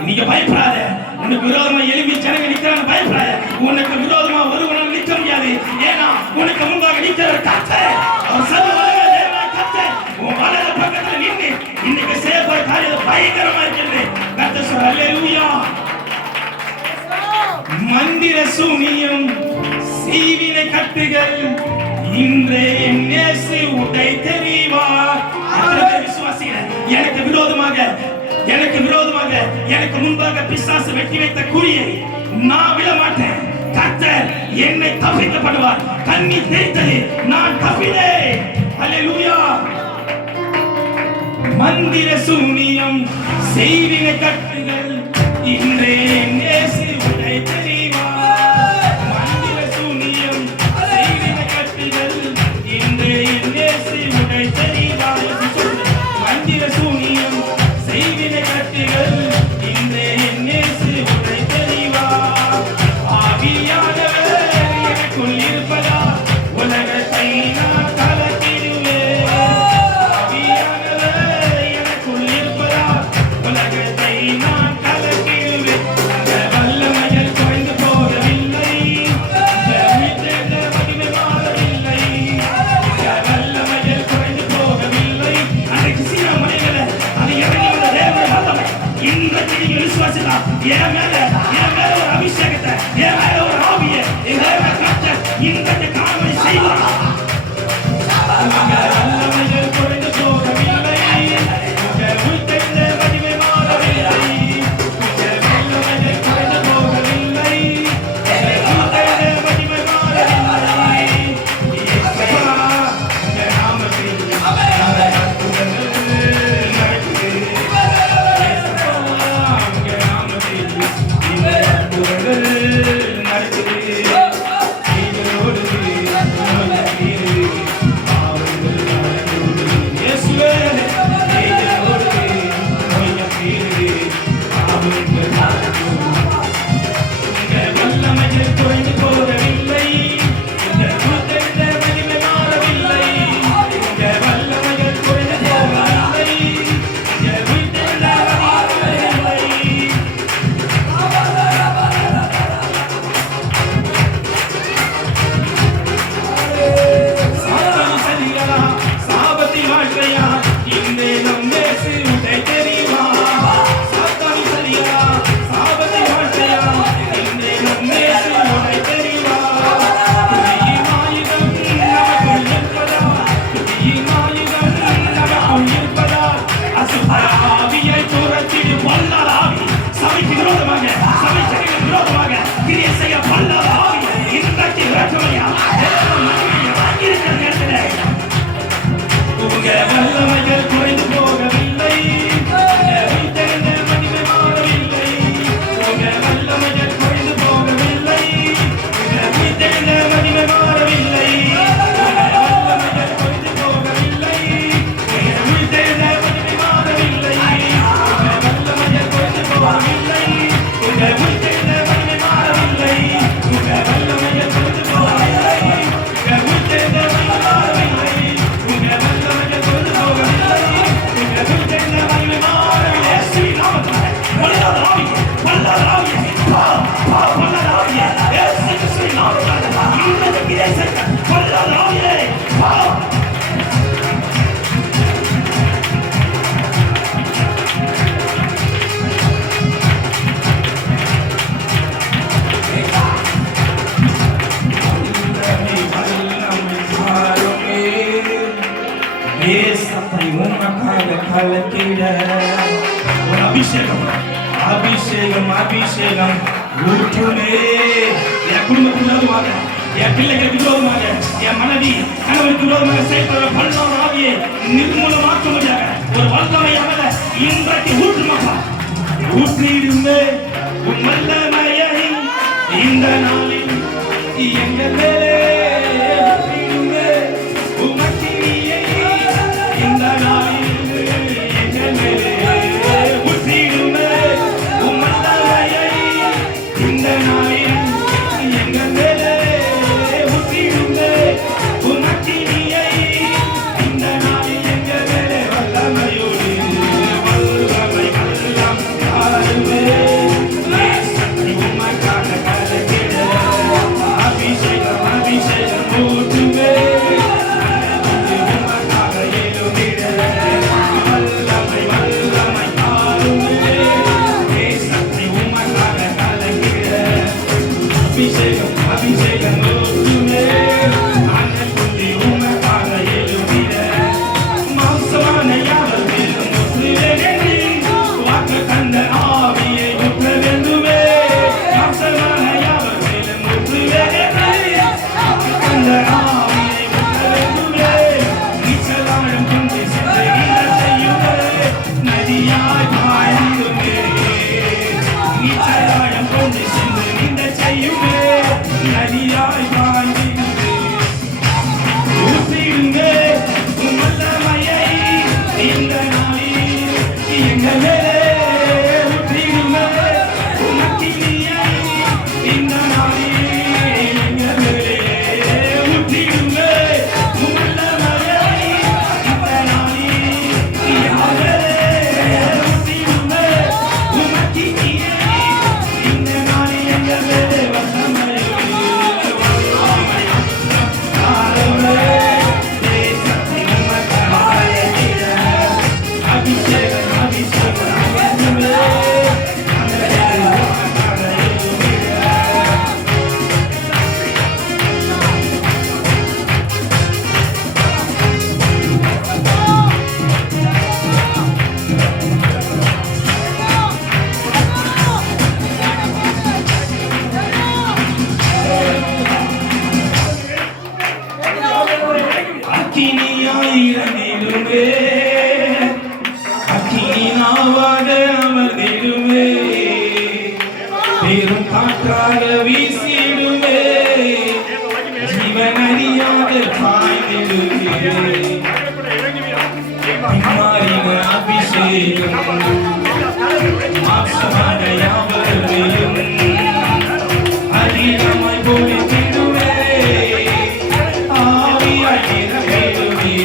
நீங்க பயப்படாத. உனக்கு விரோதமா எழுப்பி ஜனங்க நிக்கிறாங்க, பயப்படாத. உனக்கு விரோதமா ஒருவனால நிற்க முடியாது. ஏன்னா உனக்கு முன்பாக நிற்கிற கர்த்தர், அவர் சர்வவல்லமை தேவனாகிய கர்த்தர் உன் வலது பக்கத்துல நின்று இன்னைக்கு செய்ய போற காரியம் பயங்கரமா இருக்கிறது. கர்த்தர் சொல்றார், ஹல்லேலூயா. மந்திர சூனியம் செய்வினை கட்டுகள் இன்றே நேசு உடை தெரிவார். எனக்கு விரோதமாக எனக்கு முன்பாக பிசாசு வெட்டி வைத்த குறியை நான் விட மாட்டேன். கர்த்தர் என்னை தப்பிக்கப்படுவார். கண்ணி தெரித்தது, நான் தப்பினேன். ஹல்லேலூயா. மந்திர சூனியம் செய்வினை கட்டுகள் இன்றே நேசு உடை தெரிவார். மந்திர சூனியம் செய்வினை கட்டுகள் இன்றே நேசு உடை தெரிவார். மந்திர சூனியம் செய்வினை கட்டுகள் இன்றே நேசு உடை தெரிவார். ஆவியானவர் எனக்குள் இருப்பதா உலகத்தை நான் கலக்கிடுவேன். ஆவியானவர் எனக்குள் இருப்பதா உலகத்தை நான் கலக்கிடுவேன். அந்த வல்லமைகள் குறைந்து போகவில்லை, இந்த மகிமை மாறவில்லை. இந்த வல்லமைகள் குறைந்து போகவில்லை. அன்றைக்கு சீனா மலைகளை அது இறங்கி வந்த தேவனுடைய வல்லமை இன்றைக்கு நீங்க விசுவாசித்தா, என் மேல ஒரு அபிஷேகத்தை, என் மேல ஒரு ஆவியை என் தேவன் கர்த்தர் இன்றைக்கு காணொளி செய்வார். வல்லமைகள் குறைந்து போகவில்லை, உயிர்த்தெழுந்த மகிமை மாறவில்லை. வல்லமைகள் குறைந்து போகவில்லை, உயிர்த்தெழுந்த மகிமை மாறவில்லை. இயேசுவா, உங்க நாமத்தில் அந்த அற்புதங்கள் நடக்குது. இயேசுவா, உங்க நாமத்தில் இந்த அற்புதங்கள் நடக்குது. நீங்களோடு கிரியை செய்ய பொல்லாத ஆவியே வா. ஒரு அபிஷேகம் அபிஷேகம் அபிஷேகம் ஊற்றுமே. என் குடும்பத்துக்கு என் பிள்ளைகளுக்கு விரோதமாக, என் மனைவி கணவனுக்கு விரோதமாக செயல்படுற பல்லாத ஆவியை நிர்மூலமாக்க முடியாத ஒரு வல்லமையாக இன்றைக்கு ஊற்றுமாப்பா. ஊற்றிடுமே உன் வல்லமையை இந்த நாளில் எங்கள் மேலே ஊற்றிடுமே. உமக்கு நீயை இந்த நாளில் எங்கள் மேலே ஊற்றிடுமே. உன் வல்லமையை இந்த நாளில் எங்கள் மேலே ஊற்றிடுமே. உமக்கு நீயை இந்த நாளில் எங்கள் மேலே வல்லமையோடு வல்லமை வல்லம் ஆடுவே. உமக்காக கலக்கிட அபிஷேகம் அபிஷேகம் ஊற்றுவே. உமக்காக எழுதிட வல்லமை வல்லமை ஆடுவே. சக்தி உமக்காக கலக்கிட அபிஷேகம் அபிஷேகம் ஊற்றுவே. அண்ணன் குந்தி உமக்காக எழுதிட மாம்சமான யாவர் மேலும் ஊற்றுவே. வாக்கு தந்த ஆவியை ஊற்ற வேண்டுமே. மாம்சமான யாவர் மேலும் ஊற்றுவே. வாக்கு தந்த ஆவியை ஊற்ற வேண்டுமே. நீச்சலாழம் கொண்டு சென்று நீந்த செய்யுமே. நதியாய் பாய்ந்திடுமே. நீச்சலாழம் கொண்டு சென்று நீந்த செய்யுமே. நதியாய் பாய்ந்திடுமே. ஊற்றிடுமே உம் வல்லமையை இந்த நாளில் எங்கள் மேலே ஊற்றிடுமே. உமக்கு நீயை இந்த நாளில் எங்கள் மேலே ஊற்றிடுமே. உம் வல்லமையை இந்த நாளில் எங்கள் மேலே ஊற்றிடுமே. உமக்கு நீயை இந்த நாளில் எங்கள் மேலே வல்லமையோடு வல்லமை ஆடுவே. சக்தி உமக்காக அழைத்திட அபிஷேகம் அபிஷேகம் ஆடுவே. உமக்காக எழுதிட அக்கினியாயிரமிடுமே. அக்கினியாவாக அமர்ந்திடுமே. பெரும் காற்றாக வீசிடுமே. ஜீவனடியாக பாய்ந்திடுமே. பின்மாறின அபிஷேகம் மாம்சமான யாவர் மேலும் அதிகமாய் பொழிந்திடுமே. ஆவியாய் நிரம்பிடுமே.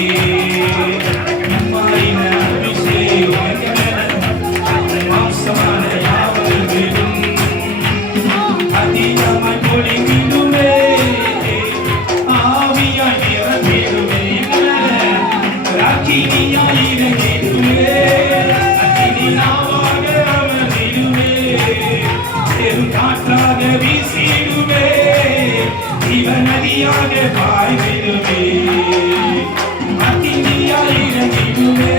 பின்மாறின அபிஷேகம் மாம்சமான யாவர் மேலும் அதிகமாய் பொழிந்திடுமே. ஆவியாய் நிரம்பிடுமே. அக்கினியாய் இறங்கிடுமே. அக்கினியாவாக அமர்ந்திடுமே. பெரும் காற்றாக வீசிடுமே. ஜீவநதியாக பாய்ந்திடுமே. அக்கினியாய் இறங்கிடுமே.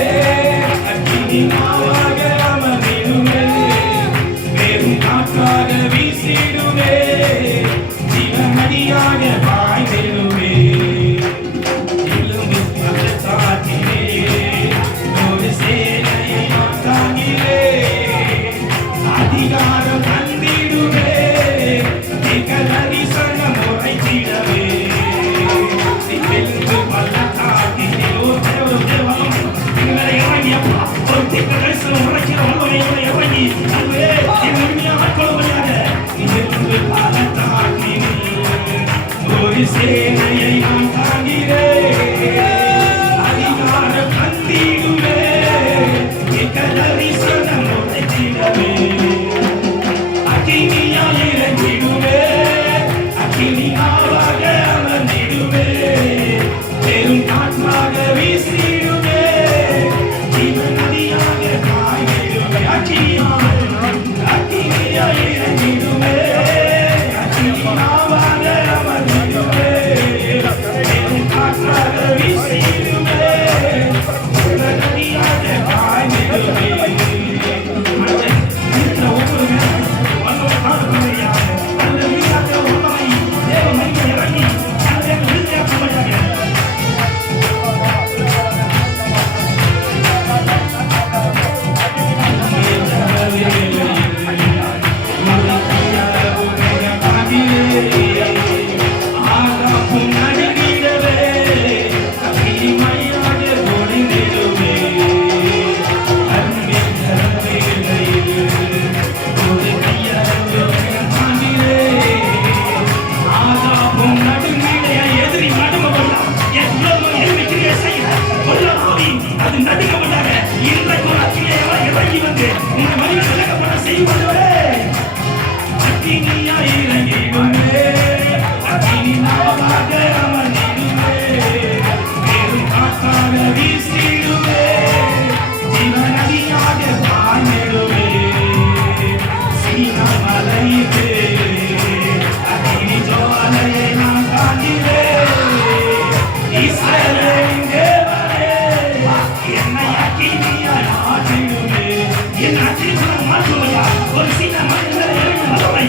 அக்கினியாவாக அமர்ந்திடுமே. பெரும் காற்றாக வீசிடுமே. ஜீவநதியாக பாய்ந்திடுமே. எலும்பு பள்ளத்தாக்கிலே ஒரு சேனையை நான் தாங்கினேன். அதிகாரம் தந்திடுவே. தரிசனம் உரைத்திடவே. எலும்பு பள்ளத்தாக்கிலே ஒரு தேவம் எங்களை இறங்கியப்பா. ஒரு தரிசனம் உரைக்கிற வல்லமையோட இறங்கி அதுவே என் உண்மையான கொள்கையாக எலும்பு பள்ளத்தாக்கிலே ஒரு சேனையை நான் தாங்கினேன். அதிகாரம் தந்திடுவே. தரிசனம் உரைத்திடவே. அக்கினியாய் இறங்கிடுவே. அக்கினியாவாக அமர்ந்திடுவே. நாவாக அமர்ந்திடுவே பெரும் காற்றாக வீசிடுவே ஜீவநதியாக பாய்ந்திடுவே சீனா மலையிலே அக்கினி ஜுவாலையை நான் காண்கிறேன் இஸ்ரவேலின் தேவனே என்னை அக்கினியாய் மாற்றிடுவே என் அக்கினியை மாற்றுவையா ஒரு சீனா மலையிலே இறங்கும் வல்லமை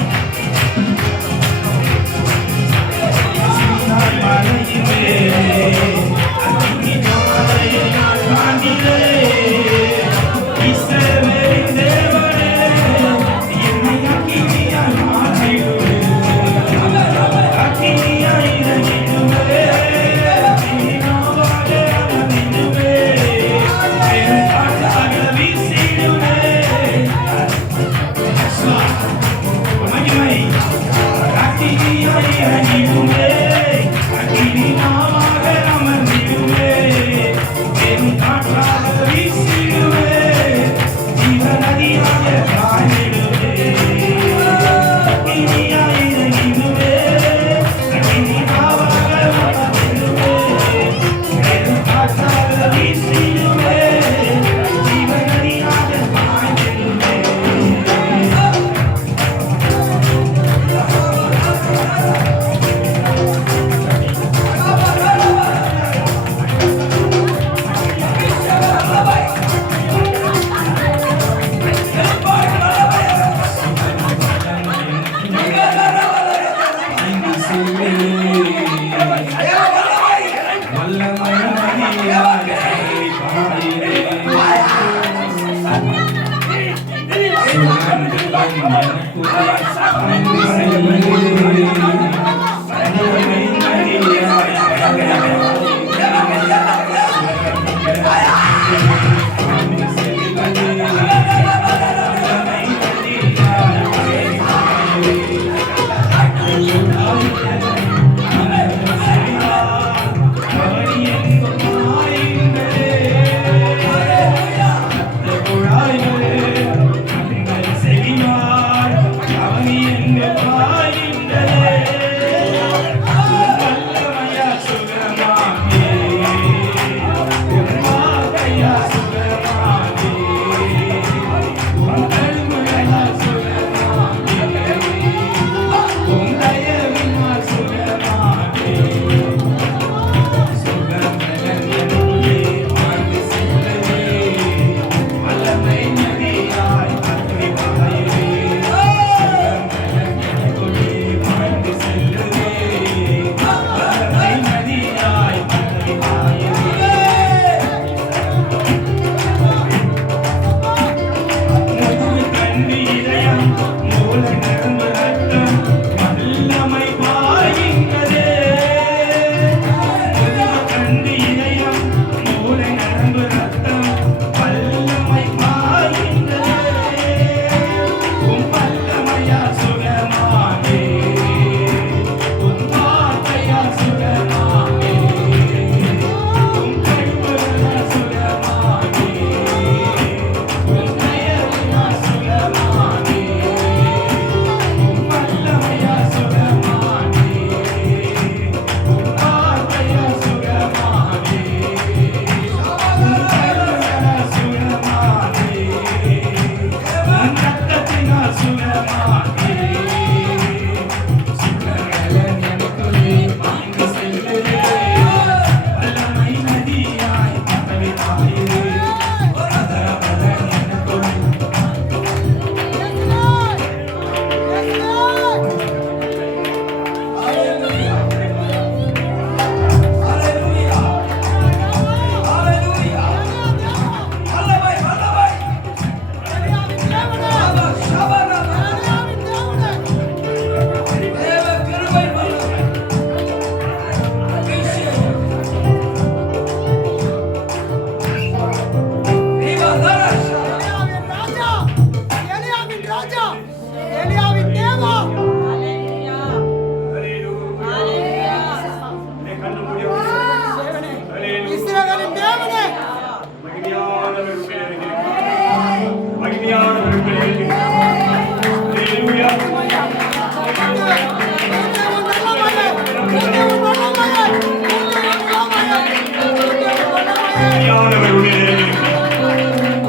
மகிமையானவர் உள்ளே நிறைந்திருக்கிறார்.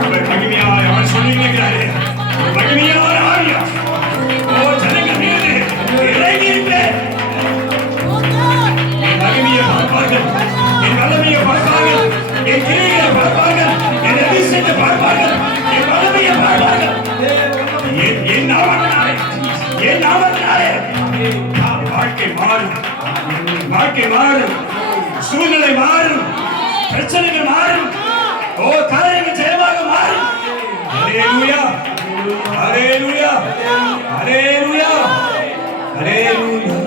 அவர் மகிமையான அவர் சொல்லியிருக்கிறாரே, ஒரு மகிமையான ஆவியா ஓ ஜனங்கள் மீது இறங்கி இருக்கிறேன். என் மகிமையை பார்ப்பார்கள், என் வல்லமையை பார்ப்பார்கள், என் கிரியைகளை பார்ப்பார்கள், என் அதிசயத்தை பார்ப்பார்கள், என் வல்லமையை பார்ப்பார்கள். என் நாமத்தினாலே, என் நாமத்தினாலே வாழ்க்கை மாறும், வாழ்க்கை மாறும், சூழ்நிலை மாறும், பிரச்சனைகள் மாறும், ஓ காரியங்கள் ஜெயமாக மாறும். ஹல்லேலூயா, ஹல்லேலூயா, ஹல்லேலூயா, ஹல்லேலூயா,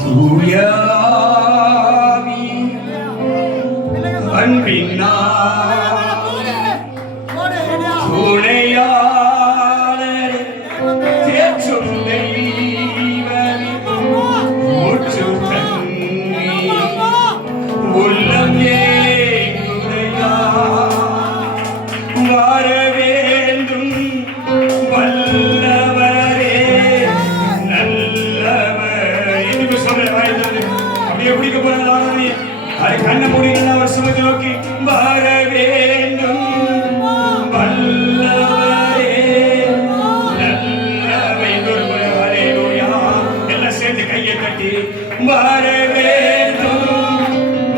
தூய ஆவி அன்பின் துணையாளர் தேற்றும் தெய்வமே, ஊற்றும் கண்ணீர் உள்ளம் ஏங்குதையா, வர வேண்டும் வல்லவரே நல்லவரே. இன்னும் சொல்றேன் வாயிலிருந்து. அப்படியே பிடிக்க போறாங்க. அது கண்ணை மூடினா அவர் சுமத்தை நோக்கி வர வேண்டும் வல்லவரே நல்லவரே. இன்னொரு முறை ஹல்லேலூயா. எல்லாம் சேர்ந்து கையை தட்டி வர வேண்டும்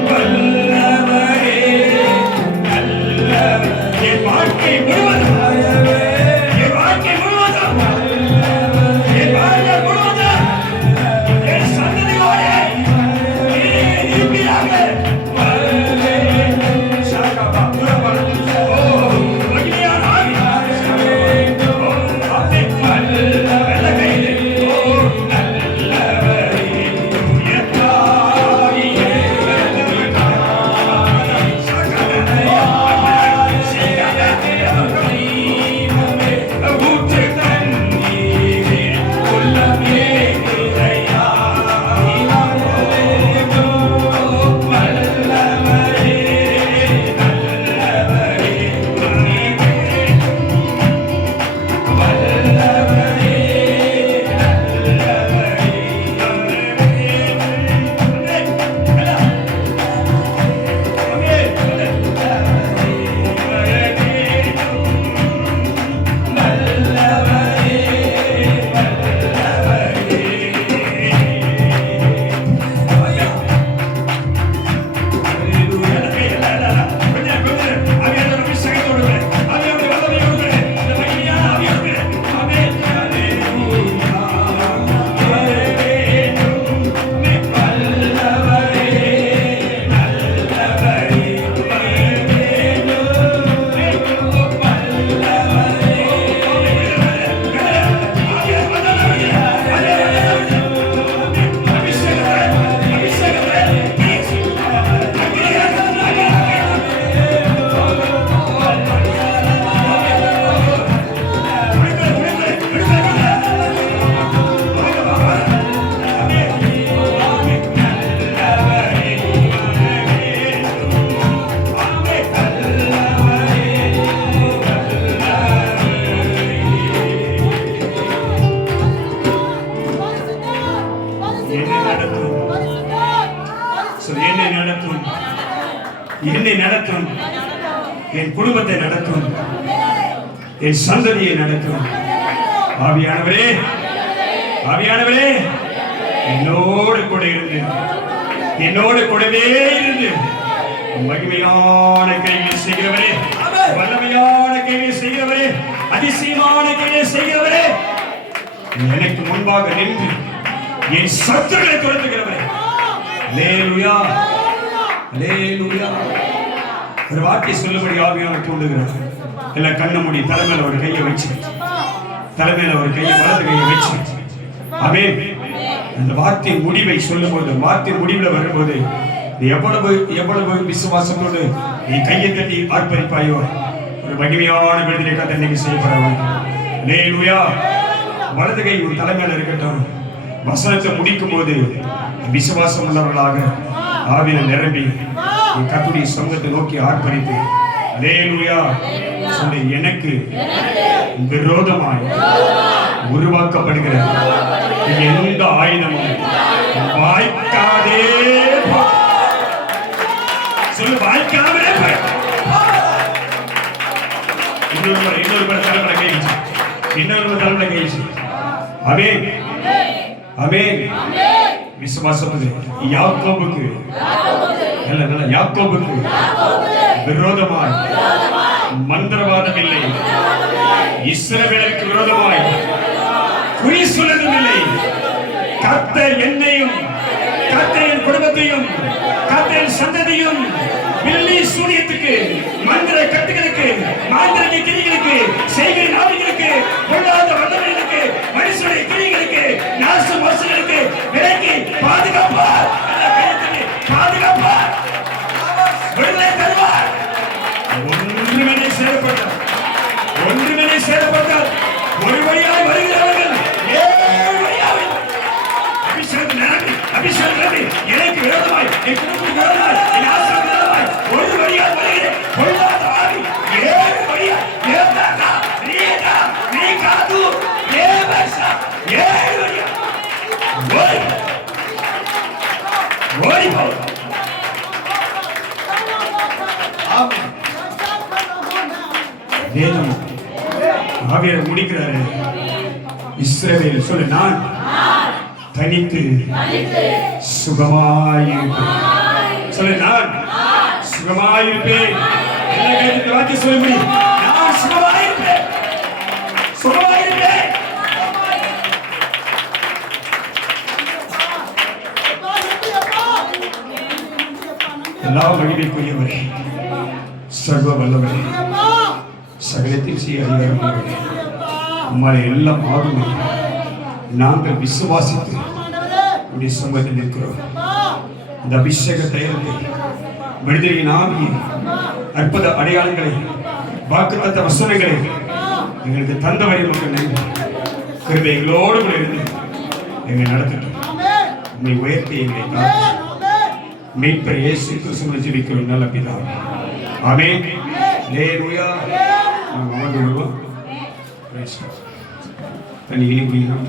வல்லவரே நல்லவரே. என் வாழ்க்கை முழுவதும், என் வாழ்க்கை முழுவதும், என் வாழ்க்கை முழுவதும் என் சந்ததியோடு இருப்பீராக. சாகாபா, புறப்படு. ஓ, மகிமையான ஆவி. ஓ, ஆமே. நல்ல கையிலே. ஓ, நல்லவரே. உயர்த்தாயே. ஊற்று தண்ணீரில் உள்ளம் ஏங்குதையா. என்னை நடத்தும், என் குடும்பத்தை நடத்தும், என் சந்ததியை நடத்தும். ஆவியானவரே, ஆவியானவரே, என்னோடு கூட இருந்து, என்னோடு கூடவே இருந்து மகிமையான கையில் செய்கிறவரே, வல்லமையான கையில் செய்கிறவரே, அதிசயமான கையில் செய்கிறவரே, எனக்கு முன்பாக நின்று என் சத்துருக்களை துரத்துகிறவரே. அல்லேலூயா, அல்லேலூயா. ஒரு வார்த்தை சொல்லும்படி ஆவியானவர் தூண்டுகிறார். எல்லாம் கண்ண மூடி தலைமையில ஒரு கையை வச்சு, தலைமையில ஒரு கையை வலது கையை வச்சு, ஆமென். அந்த வார்த்தையின் முடிவை சொல்லும்போது, வார்த்தையின் முடிவுல வரும்போது எவ்வளவு எவ்வளவு விசுவாசத்தோடு நீ கையை தட்டி ஆர்ப்பரிப்பாயோ ஒரு மகிமையான விடுதலை கதை இன்னைக்கு செய்யப்படவும். அல்லேலூயா. வலது கை ஒரு தலைமையில இருக்கட்டும். வசனத்தை முடிக்கும் போது விசுவாசம் உள்ளவர்களாக ஆவியில நிரம்பி கர்த்தருடைய சமூகத்தை நோக்கி ஆர்ப்பரித்து அல்லேலூயா சொல்லி, எனக்கு விரோதமாய் உருவாக்கப்படுகிறது. எந்த ஆயுதமும் வாய்க்காதே போ. சொல்லு, வாய்க்காமலே போய். இன்னொரு முறை தலைமுறை கைச்சு, இன்னொரு தலைமுறை கைச்சு. ஆமென், ஆமென். விசுவாசம் யாக்கோபுக்கு விரோதமாய் மந்திரவாதம் இல்லை, இஸ்ரவேலுக்கு விரோதமாய் குறி சொல்லுவதும் இல்லை. கர்த்தர் என்னையும் கர்த்தர் என் குடும்பத்தையும் கர்த்தர் என் சந்ததியும் பில்லி சூனியத்துக்கு, மந்திர கட்டுகளுக்கு, மாந்திரிக கிரிகளுக்கு, செய்கை நாவிகளுக்கு, பொல்லாத வல்லமைகளுக்கு, மனுஷனுடைய கிரிகளுக்கு, நாச மோசங்களுக்கு விலக்கி பாதுகாப்பார். பாதுகாப்பார், விடுதலை தருவார். ஒன்றுமே சேரப்பட்டார், ஒன்றுமே சேரப்பட்டார். ஒரு வழியாய் வருகிறவர்கள் ஏழு வழியாக அபிஷேகம் எனக்கு விரோதமாய், என் குடும்பத்துக்கு விரோதமாய், என் ஆசிரியர் விரோதமாய் ஒரு வழியாக வருகிறேன். பொல்லாத ஆவி ஏழு வழியாக ஏழு வழியாக ஓடி போ. வேதம் ஆவியார் முடிக்கிறாரு. இஸ்ரவேல் சொல்லு, நான் தனித்து சுகமாயிருப்பேன். சொல்லு, நான் சுகமாயிருப்பேன். வாக்கிய சொல்ல முடியும். நான் சுகமாயிருப்பேன், சுகமாயிருப்பேன். எல்லா மகிமைக்குரியவரே, சர்வ வல்லவரே, சகலத்தில் செய்ய அதிகாரம் உம்மாலே எல்லாம் ஆகும். நாங்கள் விசுவாசித்து உடைய சமூகத்தில் நிற்கிறோம். இந்த அபிஷேக தைலத்தை, விடுதலையின் ஆவியை, அற்புத அடையாளங்களை, வாக்குத்தத்த வசனங்களை எங்களுக்கு தந்தவரை மக்கள் நன்றி. கிருபை எங்களோடு கூட இருந்து எங்களை நடத்தட்டும். உண்மை உயர்த்தி எங்களை மீட்பர் இயேசு கிறிஸ்துவின் ஜெபிக்கிறோம் நல்ல பிதாவே. ஆமென். அல்லேலூயா. நாம் அமர்ந்து கொள்வோம். தண்ணி இனி குடிக்கலாம்.